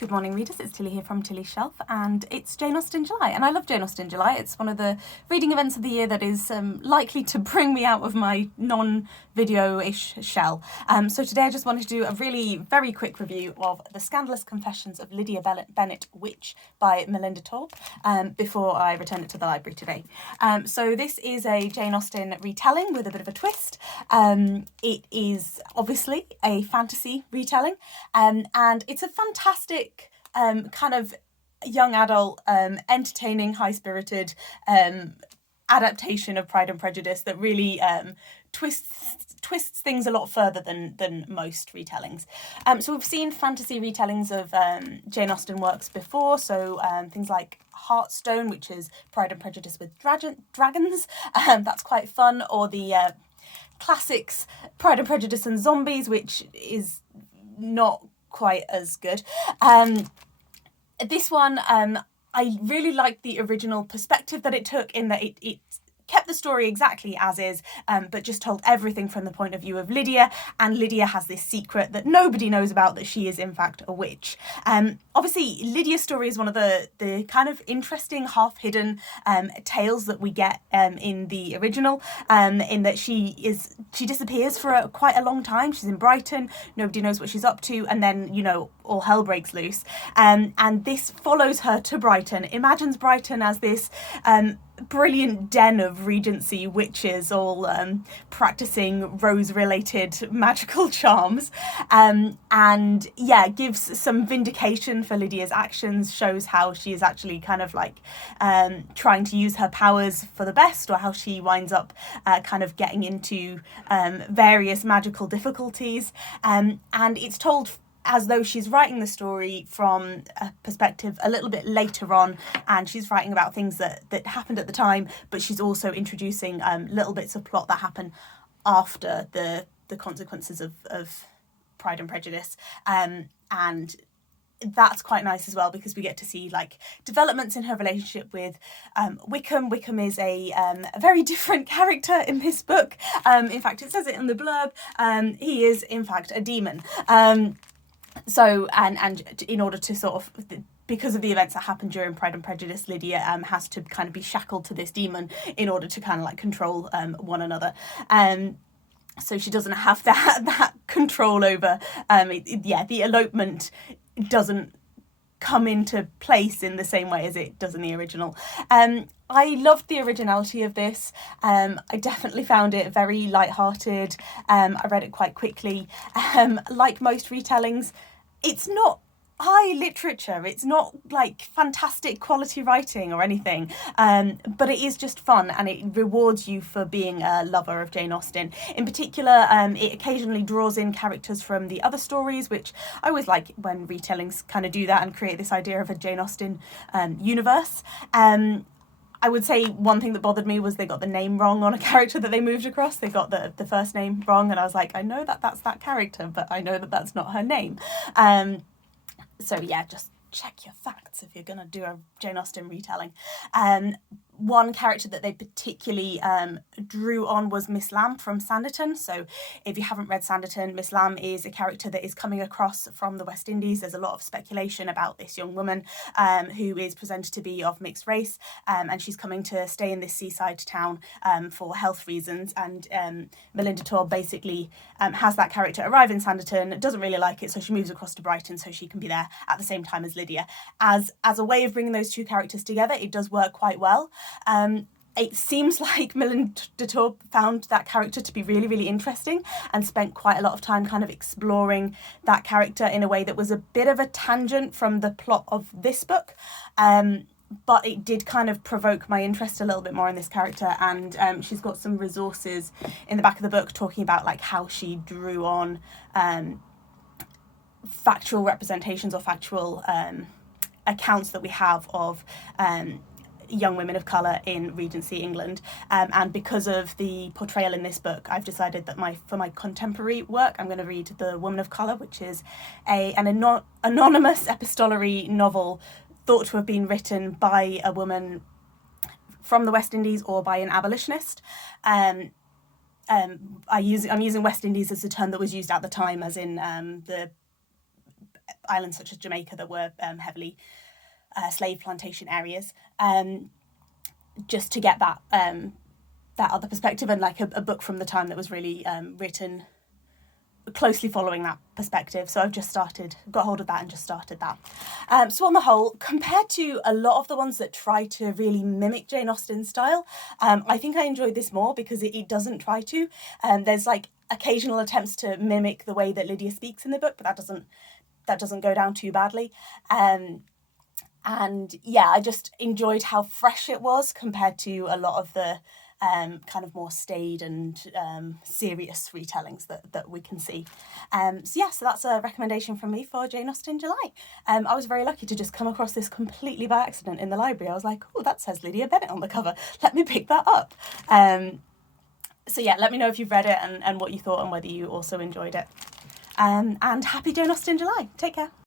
Good morning, readers. It's Tilly here from Tilly's Shelf, and it's Jane Austen July. And I love Jane Austen July. It's one of the reading events of the year that is likely to bring me out of my non-video-ish shell. So today I just wanted to do a really very quick review of The Scandalous Confessions of Lydia Bennet, Witch by Melinda Taub, before I return it to the library today. So this is a Jane Austen retelling with a bit of a twist. It is obviously a fantasy retelling, and it's a fantastic kind of young adult, entertaining, high-spirited adaptation of Pride and Prejudice that really twists things a lot further than most retellings. So we've seen fantasy retellings of Jane Austen works before, so things like Heartstone, which is Pride and Prejudice with dragons. That's quite fun. Or the classics Pride and Prejudice and Zombies, which is not quite as good. This one, I really liked the original perspective that it took, in that it kept the story exactly as is, but just told everything from the point of view of Lydia, and Lydia has this secret that nobody knows about, that she is in fact a witch. Obviously, Lydia's story is one of the kind of interesting half-hidden tales that we get in the original, in that she disappears for quite a long time. She's in Brighton, nobody knows what she's up to, and then, you know, all hell breaks loose. And this follows her to Brighton, imagines Brighton as this brilliant den of Regency witches, all practicing rose-related magical charms, and yeah, gives some vindication for Lydia's actions, shows how she is actually kind of like trying to use her powers for the best, or how she winds up kind of getting into various magical difficulties, and it's told as though she's writing the story from a perspective a little bit later on, and she's writing about things that happened at the time, but she's also introducing little bits of plot that happen after the consequences of Pride and Prejudice, and that's quite nice as well, because we get to see like developments in her relationship with Wickham. Wickham is a very different character in this book. In fact, it says it in the blurb. He is in fact a demon. So, and in order to sort of, because of the events that happened during Pride and Prejudice, Lydia has to kind of be shackled to this demon in order to kind of like control one another. So she doesn't have that control over, the elopement doesn't come into place in the same way as it does in the original. I loved the originality of this. I definitely found it very light-hearted. I read it quite quickly. Like most retellings, it's not high literature, it's not like fantastic quality writing or anything, but it is just fun, and it rewards you for being a lover of Jane Austen. In particular, it occasionally draws in characters from the other stories, which I always like when retellings kind of do that and create this idea of a Jane Austen universe. I would say one thing that bothered me was they got the name wrong on a character that they moved across. They got the first name wrong, and I was like, I know that's that character, but I know that that's not her name. So yeah, just check your facts if you're going to do a Jane Austen retelling. One character that they particularly drew on was Miss Lamb from Sanditon. So if you haven't read Sanditon, Miss Lamb is a character that is coming across from the West Indies. There's a lot of speculation about this young woman who is presented to be of mixed race, and she's coming to stay in this seaside town for health reasons. And Melinda Taub basically has that character arrive in Sanditon, doesn't really like it, so she moves across to Brighton so she can be there at the same time as Lydia. As a way of bringing those two characters together, it does work quite well. It seems like Melinda Taub found that character to be really, really interesting, and spent quite a lot of time kind of exploring that character in a way that was a bit of a tangent from the plot of this book. But it did kind of provoke my interest a little bit more in this character, and she's got some resources in the back of the book talking about like how she drew on factual representations or factual accounts that we have of young women of colour in Regency England, and because of the portrayal in this book, I've decided that for my contemporary work I'm going to read The Woman of Colour, which is an anonymous epistolary novel thought to have been written by a woman from the West Indies or by an abolitionist. I'm using West Indies as a term that was used at the time, as in the islands such as Jamaica that were heavily slave plantation areas, just to get that other perspective, and like a book from the time that was really written closely following that perspective. So I've just got hold of that and just started that. So on the whole, compared to a lot of the ones that try to really mimic Jane Austen's style, I think I enjoyed this more because it doesn't try to. There's like occasional attempts to mimic the way that Lydia speaks in the book, but that doesn't go down too badly. And yeah, I just enjoyed how fresh it was compared to a lot of the kind of more staid and serious retellings that we can see. So that's a recommendation from me for Jane Austen July. I was very lucky to just come across this completely by accident in the library. I was like, oh, that says Lydia Bennet on the cover. Let me pick that up. So yeah, let me know if you've read it and what you thought and whether you also enjoyed it. And happy Jane Austen July. Take care.